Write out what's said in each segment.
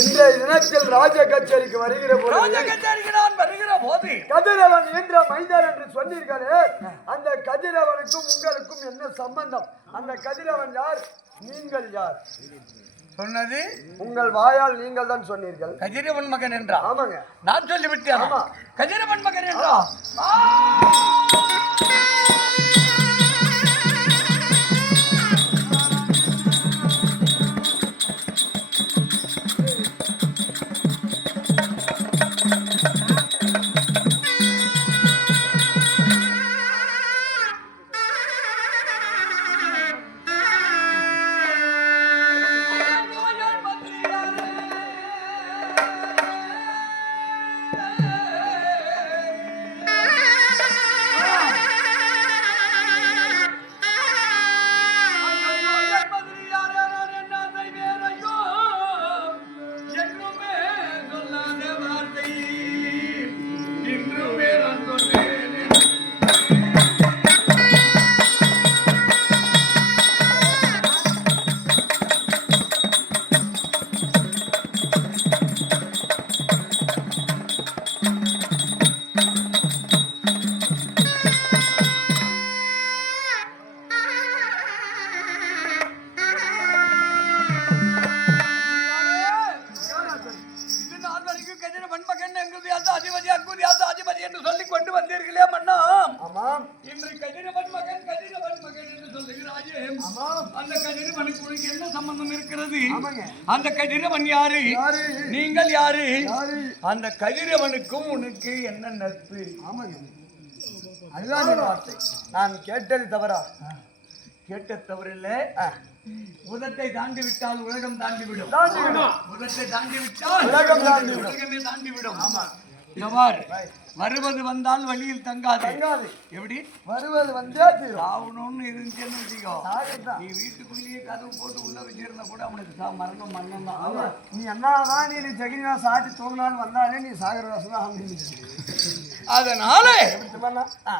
இன்றைய தினத்தில் ராஜ கச்சேரிக்கு வருகிற போது கதிரவன் என்ற மைந்தர் என்று சொன்னீர்களே, அந்த கதிரவனுக்கும் உங்களுக்கும் என்ன சம்பந்தம்? அந்த கதிரவன் யார், நீங்கள் யார்? சொன்னது உங்கள் வாயால் நீங்கள் தான் சொன்னீர்கள். கதிரவன் மகன் என்றா? ஆமாங்க, நான் சொல்லிவிட்டேன். ஆமா, கதிரவன் மகன் என்றா? அந்த கதிரவன் யாரு, நீங்கள் யாரு? அந்த கதிரவனுக்கும் உனக்கு என்ன நட்பு? அதுதான் வார்த்தை. நான் கேட்டது தவறா? கேட்ட தவறில்ல. உதத்தை தாண்டி விட்டால் உலகம் தாண்டிவிடும். உதத்தை தாண்டி விட்டால் உலகமே தாண்டிவிடும். வருவது வந்தால் வழியில் தங்காது. எப்படி வருவது வந்தே ஆகணும்னு இருந்துச்சுன்னு வச்சுக்கோ, நீ வீட்டுக்குள்ளேயே கதவு போட்டு உள்ள வச்சிருந்தா கூட அவனுக்கு மரணம் மரணம் தான். நீ என்னதான் நீ ஜெகினா சாட்டி தூங்கினாலும் வந்தாலே நீ சாகர வாசம். அதனால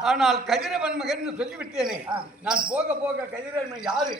ஆனால் கதிரவன் மகன் சொல்லிவிட்டேனே, நான் போக போக கதிரவன் யாரு